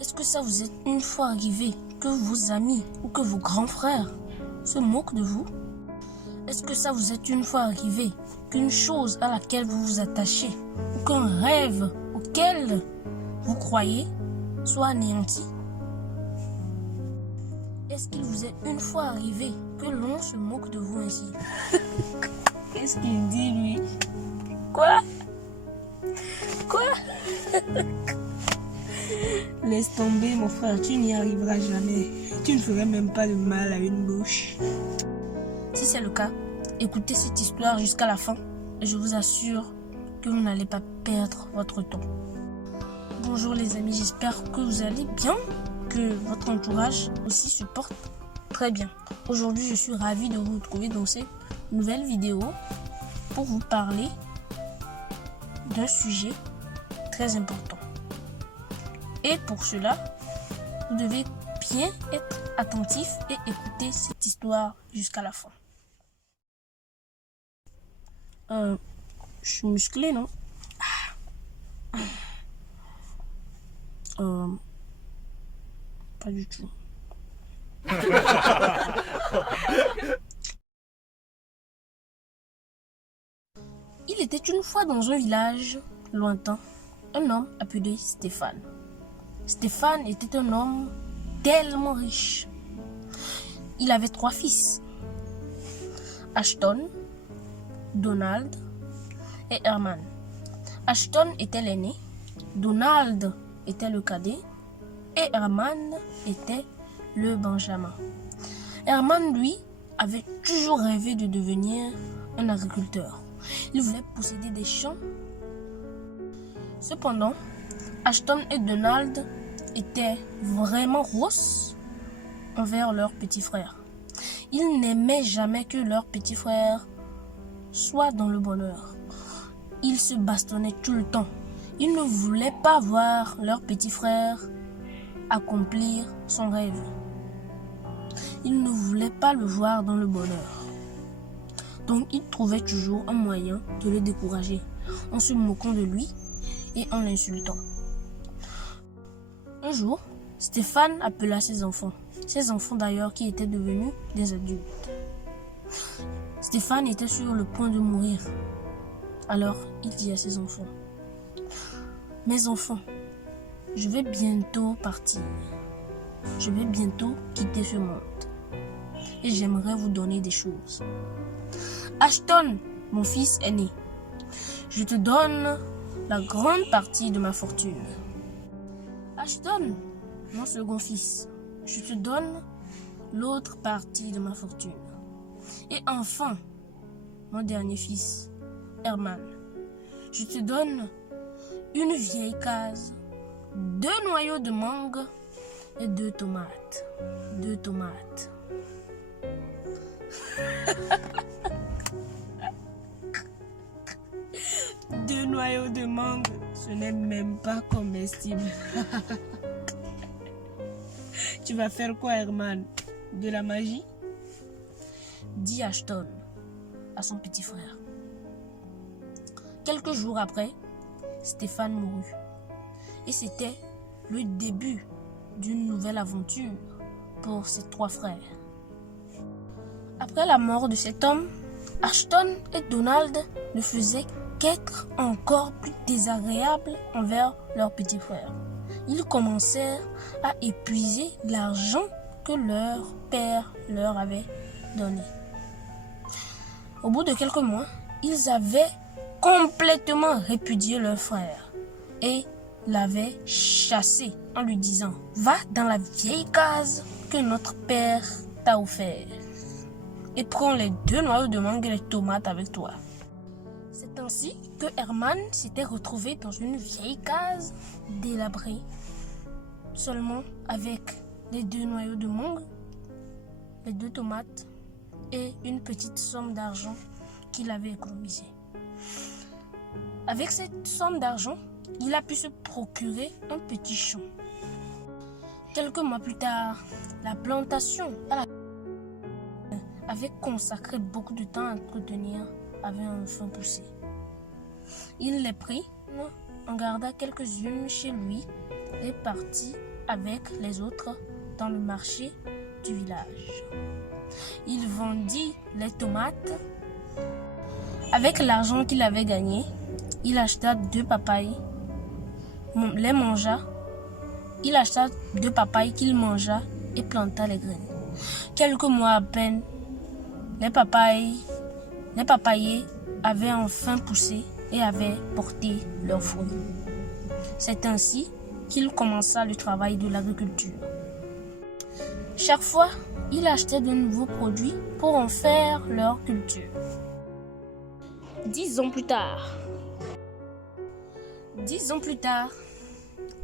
Est-ce que ça vous est une fois arrivé que vos amis ou que vos grands frères se moquent de vous? Est-ce que ça vous est une fois arrivé qu'une chose à laquelle vous vous attachez ou qu'un rêve auquel vous croyez soit anéanti? Est-ce qu'il vous est une fois arrivé que l'on se moque de vous ainsi? Qu'est-ce qu'il dit lui? Quoi? Laisse tomber mon frère, tu n'y arriveras jamais. Tu ne ferais même pas de mal à une mouche. Si c'est le cas, écoutez cette histoire jusqu'à la fin et je vous assure que vous n'allez pas perdre votre temps. Bonjour les amis, j'espère que vous allez bien, que votre entourage aussi se porte très bien. Aujourd'hui, je suis ravie de vous retrouver dans cette nouvelle vidéo pour vous parler d'un sujet très important. Et pour cela, vous devez bien être attentif et écouter cette histoire jusqu'à la fin. Je suis musclé, non? Pas du tout. Il était une fois dans un village lointain, un homme appelé Stéphane. Stéphane était un homme tellement riche. Il avait 3 fils, Ashton, Donald et Herman. Ashton était l'aîné, Donald était le cadet et Herman était le benjamin. Herman, lui, avait toujours rêvé de devenir un agriculteur. Il voulait posséder des champs. Cependant, Ashton et Donald étaient vraiment rousses envers leur petit frère. Ils n'aimaient jamais que leur petit frère soit dans le bonheur. Ils se bastonnaient tout le temps. Ils ne voulaient pas voir leur petit frère accomplir son rêve. Ils ne voulaient pas le voir dans le bonheur. Donc ils trouvaient toujours un moyen de le décourager en se moquant de lui et en l'insultant. Un jour, Stéphane appela ses enfants d'ailleurs qui étaient devenus des adultes. Stéphane était sur le point de mourir. Alors il dit à ses enfants: mes enfants, je vais bientôt partir. Je vais bientôt quitter ce monde. Et j'aimerais vous donner des choses. Ashton, mon fils aîné, je te donne la grande partie de ma fortune. Ashton, mon second fils, je te donne l'autre partie de ma fortune. Et enfin, mon dernier fils, Herman, je te donne une vieille case, 2 noyaux de mangue et 2 tomates. 2 tomates. Deux noyaux de mangue, ce n'est même pas comestible. Tu vas faire quoi, Herman? De la magie? Dit Ashton à son petit frère. Quelques jours après, Stéphane mourut. Et c'était le début d'une nouvelle aventure pour ses 3 frères. Après la mort de cet homme, Ashton et Donald ne faisaient qu'être encore plus désagréables envers leur petit frère. Ils commencèrent à épuiser l'argent que leur père leur avait donné. Au bout de quelques mois, ils avaient complètement répudié leur frère et l'avaient chassé en lui disant: va dans la vieille case que notre père t'a offert et prends les 2 noyaux de mangue et les tomates avec toi. C'est ainsi que Herman s'était retrouvé dans une vieille case délabrée, seulement avec les 2 noyaux de mangue, les 2 tomates et une petite somme d'argent qu'il avait économisée. Avec cette somme d'argent, il a pu se procurer un petit champ. Quelques mois plus tard, la plantation avait consacré beaucoup de temps à entretenir avait enfin poussé. Il les prit, en garda quelques-unes chez lui est parti avec les autres dans le marché du village. Il vendit les tomates. Avec l'argent qu'il avait gagné, il acheta 2 papayes, les mangea. Il acheta 2 papayes qu'il mangea et planta les graines. Quelques mois à peine, les papayers avaient enfin poussé et avaient porté leurs fruits. C'est ainsi qu'il commença le travail de l'agriculture. Chaque fois, il achetait de nouveaux produits pour en faire leur culture. 10 ans plus tard,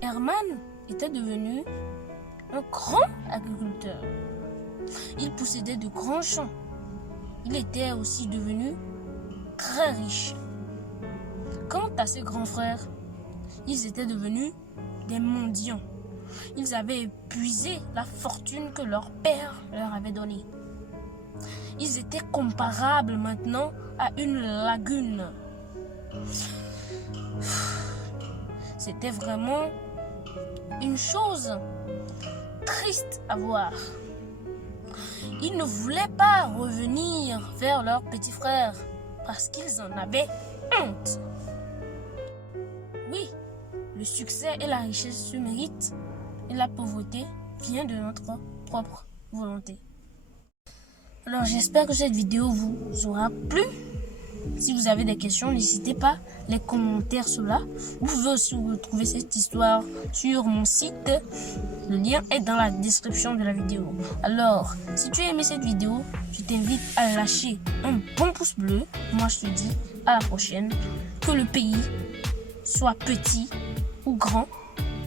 Herman était devenu un grand agriculteur. Il possédait de grands champs. Il était aussi devenu très riche. Quant à ses grands frères, ils étaient devenus des mendiants. Ils avaient épuisé la fortune que leur père leur avait donnée. Ils étaient comparables maintenant à une lagune. C'était vraiment une chose triste à voir. Ils ne voulaient pas revenir vers leurs petits frères parce qu'ils en avaient honte. Oui, le succès et la richesse se méritent et la pauvreté vient de notre propre volonté. Alors j'espère que cette vidéo vous aura plu. Si vous avez des questions, n'hésitez pas, les commentaires sont là. Vous pouvez aussi retrouver cette histoire sur mon site. Le lien est dans la description de la vidéo. Alors, si tu as aimé cette vidéo, je t'invite à lâcher un bon pouce bleu. Moi, je te dis à la prochaine. Que le pays soit petit ou grand,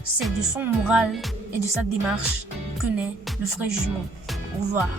c'est de son moral et de sa démarche que naît le vrai jugement. Au revoir.